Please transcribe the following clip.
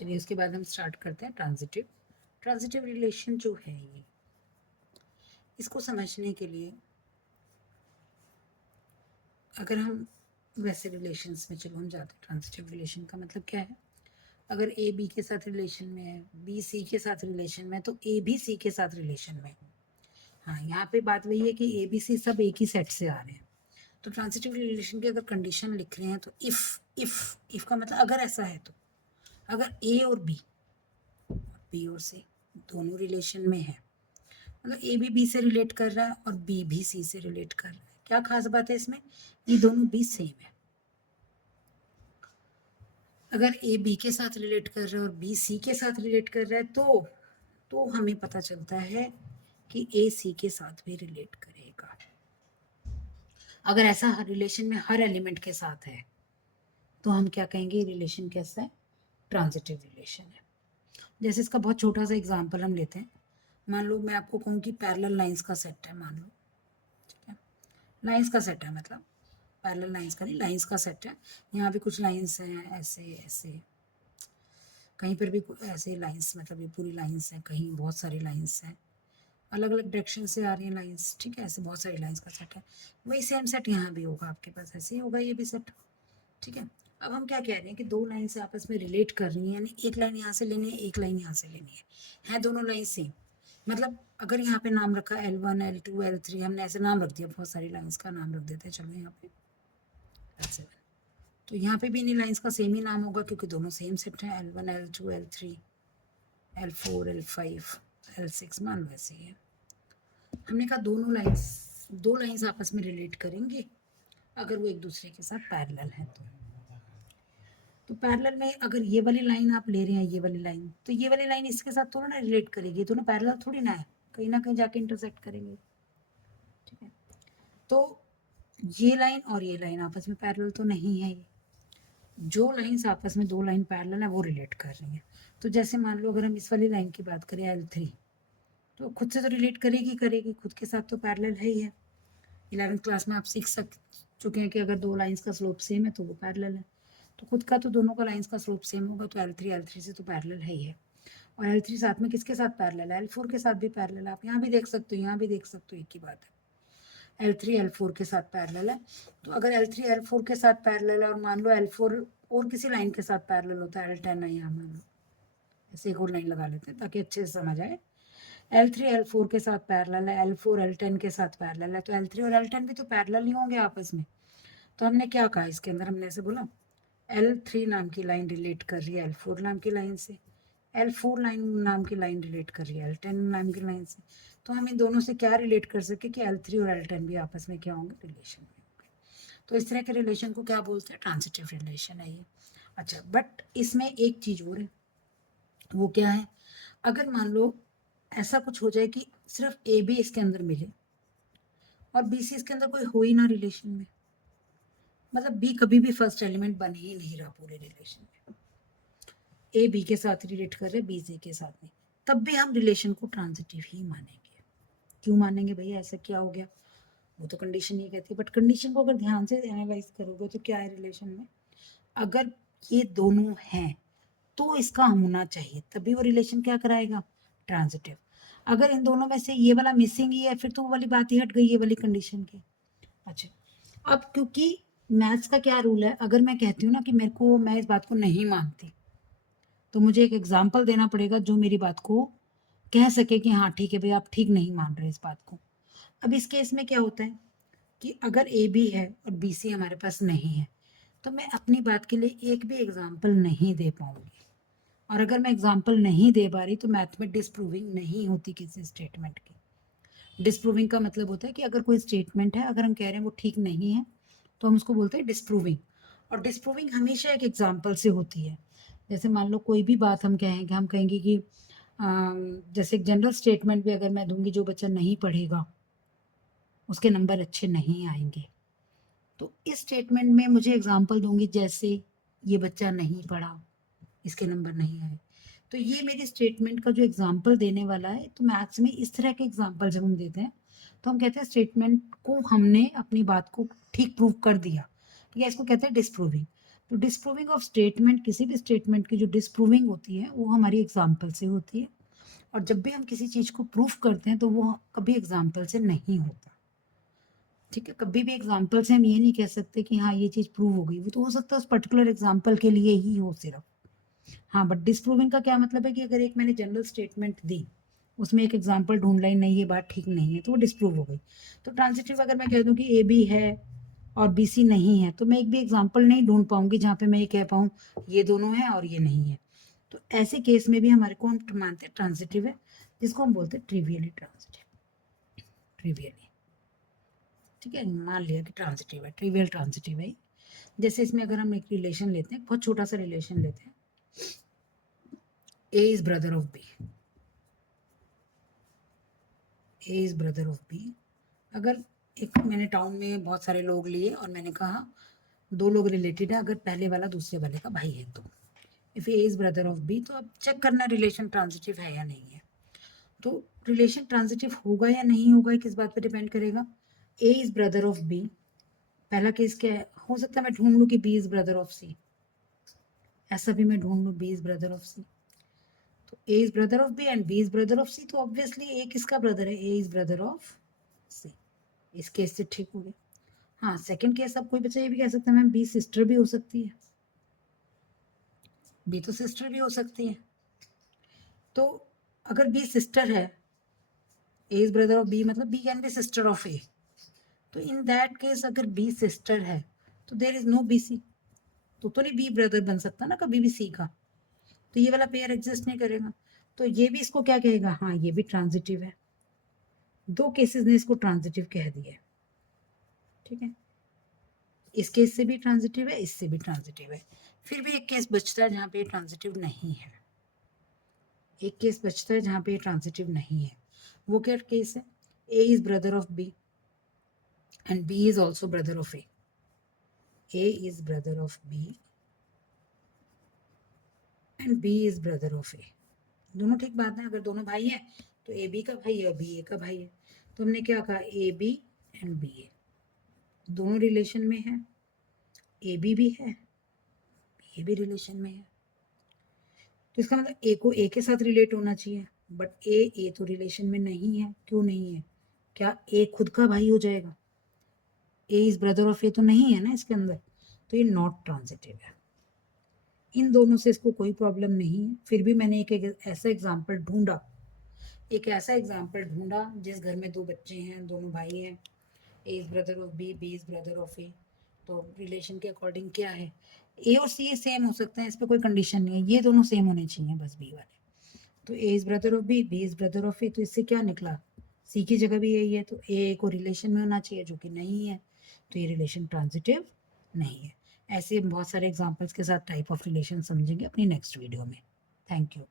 चलिए उसके बाद हम स्टार्ट करते हैं ट्रांजिटिव। ट्रांजिटिव रिलेशन जो है ये, इसको समझने के लिए अगर हम वैसे रिलेशंस में, चलो हम जाते हैं ट्रांजिटिव रिलेशन का मतलब क्या है। अगर ए बी के साथ रिलेशन में है, बी सी के साथ रिलेशन में है, तो ए भी सी के साथ रिलेशन में है। हाँ, यहाँ पे बात वही है कि ए बी सी सब एक ही सेट से आ रहे हैं। तो ट्रांजिटिव रिलेशन की अगर कंडीशन लिख रहे हैं तो इफ का मतलब अगर ऐसा है, तो अगर ए और बी और सी दोनों रिलेशन में है, मतलब ए भी बी से रिलेट कर रहा है और बी भी सी से रिलेट कर रहा है। क्या खास बात है इसमें, ये दोनों बी सेम है। अगर ए बी के साथ रिलेट कर रहा है और बी सी के साथ रिलेट कर रहा है, तो हमें पता चलता है कि ए सी के साथ भी रिलेट करेगा। अगर ऐसा हर रिलेशन में हर एलिमेंट के साथ है, तो हम क्या कहेंगे, रिलेशन कैसा है, ट्रांजिटिव रिलेशन है। जैसे इसका बहुत छोटा सा एग्जांपल हम लेते हैं। मान लो मैं आपको कहूँ कि पैरेलल लाइंस का सेट है, मान लो, ठीक है, लाइंस का सेट है, मतलब पैरेलल लाइंस का नहीं, लाइंस का सेट है। यहाँ भी कुछ लाइंस हैं, ऐसे ऐसे, कहीं पर भी ऐसे लाइंस, मतलब ये पूरी लाइंस है, कहीं बहुत सारी लाइंस हैं, अलग अलग डायरेक्शन से आ रही हैं लाइंस, ठीक है, ऐसे बहुत सारी लाइंस का सेट है। वही सेम सेट यहाँ भी होगा आपके पास, ऐसे ही होगा ये भी सेट, ठीक है। अब हम क्या कह रहे हैं कि दो लाइन से आपस में रिलेट कर रही हैं, यानी एक लाइन यहाँ से लेनी है, एक लाइन यहाँ से लेनी है दोनों लाइन सेम। मतलब अगर यहाँ पे नाम रखा L1 L2 L3, हमने ऐसे नाम रख दिया, बहुत सारी लाइंस का नाम रख देते हैं, चलो यहाँ पे L7, तो यहाँ पे भी इन्हीं लाइंस का सेम ही नाम होगा क्योंकि दोनों सेम सेट है, L1 L2 L3 L4 L5 L6, मान लो ऐसे ही है। हमने कहा दो लाइंस आपस में रिलेट करेंगे अगर वो एक दूसरे के साथ पैरेलल है। तो पैरेलल में अगर ये वाली लाइन आप ले रहे हैं, ये वाली लाइन, तो ये वाली लाइन इसके साथ थोड़ा ना रिलेट करेगी, तो ना पैरेलल थोड़ी ना है, कहीं ना कहीं जाके इंटरसेक्ट करेंगे, ठीक है। तो ये लाइन और ये लाइन आपस में पैरेलल तो नहीं है, ये जो लाइंस आपस में दो लाइन पैरेलल है वो रिलेट कर रही हैं। तो जैसे मान लो अगर हम इस वाली लाइन की बात करें L3, तो खुद से तो रिलेट करेगी, खुद के साथ तो पैरेलल है ही है। 11वीं क्लास में आप सीख चुके हैं कि अगर दो लाइंस का स्लोप सेम है तो वो पैरेलल है, तो खुद का तो दोनों का लाइंस का स्लोप सेम होगा, तो L3 से तो पैरेलल है ही है। और L3 साथ में किसके साथ पैरेलल है, L4 के साथ भी पैरेलल है। आप यहाँ भी देख सकते हो, यहाँ भी देख सकते हो, एक ही बात है, L3 L4 के साथ पैरेलल है। तो अगर L3 L4 के साथ पैरेलल है और मान लो L4 और किसी लाइन के साथ पैरेलल होता है, L10 है यहाँ, मान लो ऐसे एक और लाइन लगा लेते हैं ताकि अच्छे से समझ आए। L3 L4 के साथ पैरेलल है, L4 L10 के साथ पैरेलल है, तो L3 और L10 भी तो पैरेलल ही होंगे आपस में। तो हमने क्या कहा इसके अंदर, हमने ऐसे बोला L3 नाम की लाइन रिलेट कर रही है L4 नाम की लाइन से, L4 नाम की लाइन रिलेट कर रही है L10 नाम की लाइन से। तो हम इन दोनों से क्या रिलेट कर सके कि L3 और L10 भी आपस में क्या होंगे, रिलेशन में होंगे। तो इस तरह के रिलेशन को क्या बोलते हैं, ट्रांजिटिव रिलेशन है ये। अच्छा, बट इसमें एक चीज़ और है, वो क्या है, अगर मान लो ऐसा कुछ हो जाए कि सिर्फ ए बी इसके अंदर मिले और बी सी इसके अंदर कोई हो ही ना रिलेशन में, मतलब बी कभी भी फर्स्ट एलिमेंट बन ही नहीं रहा पूरे रिलेशन में, ए बी के साथ रिलेट कर रहे, बी सी के साथ नहीं, तब भी हम रिलेशन को ट्रांजिटिव ही मानेंगे। क्यों मानेंगे भैया, ऐसा क्या हो गया, वो तो कंडीशन ये कहती है, बट कंडीशन को अगर ध्यान से एनालाइज करोगे तो क्या है रिलेशन में, अगर ये दोनों हैं तो इसका होना चाहिए, तभी वो रिलेशन क्या कराएगा, ट्रांजिटिव। अगर इन दोनों में से ये वाला मिसिंग ही है, फिर तो वो वाली बात ही हट गई, ये वाली कंडीशन की। अच्छा, अब क्योंकि मैथ्स का क्या रूल है, अगर मैं कहती हूँ ना कि मेरे को, मैं इस बात को नहीं मानती, तो मुझे एक एग्जाम्पल देना पड़ेगा जो मेरी बात को कह सके कि हाँ ठीक है भाई, आप ठीक नहीं मान रहे इस बात को। अब इस केस में क्या होता है कि अगर ए बी है और बी सी हमारे पास नहीं है, तो मैं अपनी बात के लिए एक भी एग्जाम्पल नहीं दे पाऊंगी। और अगर मैं एग्जाम्पल नहीं दे पा रही तो मैथ में डिसप्रूविंग नहीं होती किसी स्टेटमेंट की। डिसप्रूविंग का मतलब होता है कि अगर कोई स्टेटमेंट है, अगर हम कह रहे हैं वो ठीक नहीं है, तो हम उसको बोलते हैं डिसप्रूविंग। और डिसप्रूविंग हमेशा एक एग्जाम्पल से होती है। जैसे मान लो कोई भी बात हम कहेंगे, हम कहेंगे कि जैसे एक जनरल स्टेटमेंट भी अगर मैं दूंगी, जो बच्चा नहीं पढ़ेगा उसके नंबर अच्छे नहीं आएंगे, तो इस स्टेटमेंट में मुझे एग्जाम्पल दूंगी, जैसे ये बच्चा नहीं पढ़ा, इसके नंबर नहीं आए, तो ये मेरी स्टेटमेंट का जो एग्जाम्पल देने वाला है। तो मैथ्स में इस तरह के एग्जाम्पल जब हम देते हैं तो हम कहते हैं स्टेटमेंट को हमने अपनी बात को ठीक प्रूव कर दिया, तो या इसको कहते हैं डिसप्रूविंग। तो डिस्प्रूविंग ऑफ स्टेटमेंट, किसी भी स्टेटमेंट की जो डिस्प्रूविंग होती है वो हमारी एग्जाम्पल से होती है, और जब भी हम किसी चीज़ को प्रूफ करते हैं तो वो कभी एग्जाम्पल से नहीं होता। ठीक है, कभी भी एग्जाम्पल से हम ये नहीं कह सकते कि हाँ ये चीज़ प्रूव हो गई, वो तो हो सकता है उस पर्टिकुलर एग्जाम्पल के लिए ही हो सिर्फ। हाँ, बट डिस्प्रूविंग का क्या मतलब है कि अगर एक मैंने जनरल स्टेटमेंट दी, उसमें एक एग्जाम्पल ढूंढ लाई, नहीं ये बात ठीक नहीं है, तो वो डिस्प्रूव हो गई। तो ट्रांजिटिव अगर मैं कह दूं कि ए बी है और बी सी नहीं है, तो मैं एक भी एग्जाम्पल नहीं ढूंढ पाऊंगी जहाँ पे मैं ये कह पाऊँ ये दोनों है और ये नहीं है। तो ऐसे केस में भी हमारे को हम मानते हैं ट्रांजिटिव है, जिसको हम बोलते हैं ट्रिवियली ट्रांजिटिव। ट्रिवियली, ठीक है, मान लिया कि ट्रांजिटिव है, ट्रिवियल ट्रांजिटिव है। जैसे इसमें अगर हम एक रिलेशन लेते हैं, बहुत छोटा सा रिलेशन लेते हैं, A is brother of B, A is brother of B. अगर एक मैंने टाउन में बहुत सारे लोग लिए और मैंने कहा दो लोग रिलेटेड है, अगर पहले वाला दूसरे वाले का भाई है तो if A is brother of B, तो अब चेक करना रिलेशन ट्रांजिटिव है या नहीं है। तो रिलेशन ट्रांजिटिव होगा या नहीं होगा किस बात पे डिपेंड करेगा। A is brother of B, पहला केस क्या है, हो सकता है मैं ढूंढ लूँ कि B is brother of C, ऐसा भी मैं ढूंढ लूँ B is brother of C. तो A is brother of B and B is brother of C, तो ऑब्वियसली ए किसका ब्रदर है, A is brother of C. इस केस से ठीक हो गया। हाँ, सेकंड केस अब कोई बच्चा ये भी कह सकता है मैम बी सिस्टर भी हो सकती है, बी तो सिस्टर भी हो सकती है। तो अगर बी सिस्टर है, A is brother of B मतलब B can be sister of A, तो इन दैट केस अगर बी सिस्टर है तो there is no B C, तो नहीं बी ब्रदर बन सकता ना कभी भी सी का, तो ये वाला पेयर एग्जिस्ट नहीं करेगा। तो ये भी इसको क्या कहेगा, हाँ ये भी ट्रांजिटिव है। दो केसेस ने इसको ट्रांजिटिव कह दिया है। ठीक है, इस केस से भी ट्रांजिटिव है, इससे भी ट्रांजिटिव है। फिर भी एक केस बचता है जहाँ पे ट्रांजिटिव नहीं है, एक केस बचता है जहाँ पे ट्रांजिटिव नहीं है। वो क्या केस है, A is brother of B and B is also brother of A, A is brother of B and B is brother of A. दोनों ठीक बात है, अगर दोनों भाई हैं तो ए बी का भाई है और बी ए का भाई है। तो हमने क्या कहा, ए बी एंड बी ए दोनों रिलेशन में है, ए बी भी है, बी ए भी रिलेशन में है। तो इसका मतलब ए को ए के साथ रिलेट होना चाहिए, बट ए तो रिलेशन में नहीं है। क्यों नहीं है, क्या ए खुद का भाई हो जाएगा, ए इज ब्रदर ऑफ ए तो नहीं है ना इसके अंदर, तो ये नॉट ट्रांजिटिव है। इन दोनों से इसको कोई प्रॉब्लम नहीं है। फिर भी मैंने एक ऐसा एग्जाम्पल ढूंढा, एक ऐसा एग्जाम्पल ढूंढा जिस घर में दो बच्चे हैं, दोनों भाई हैं, A is brother of B, B is brother of A. तो रिलेशन के अकॉर्डिंग क्या है, ए और सी सेम हो सकते हैं, इस पर कोई कंडीशन नहीं है, ये दोनों सेम होने चाहिए बस बी वाले। तो A is brother of B, B is brother of A, तो इससे क्या निकला, सी की जगह भी यही है, तो ए को रिलेशन में होना चाहिए जो कि नहीं है, तो ये रिलेशन ट्रांजिटिव नहीं है। ऐसे बहुत सारे एग्जाम्पल्स के साथ टाइप ऑफ रिलेशन समझेंगे अपनी नेक्स्ट वीडियो में। Thank you.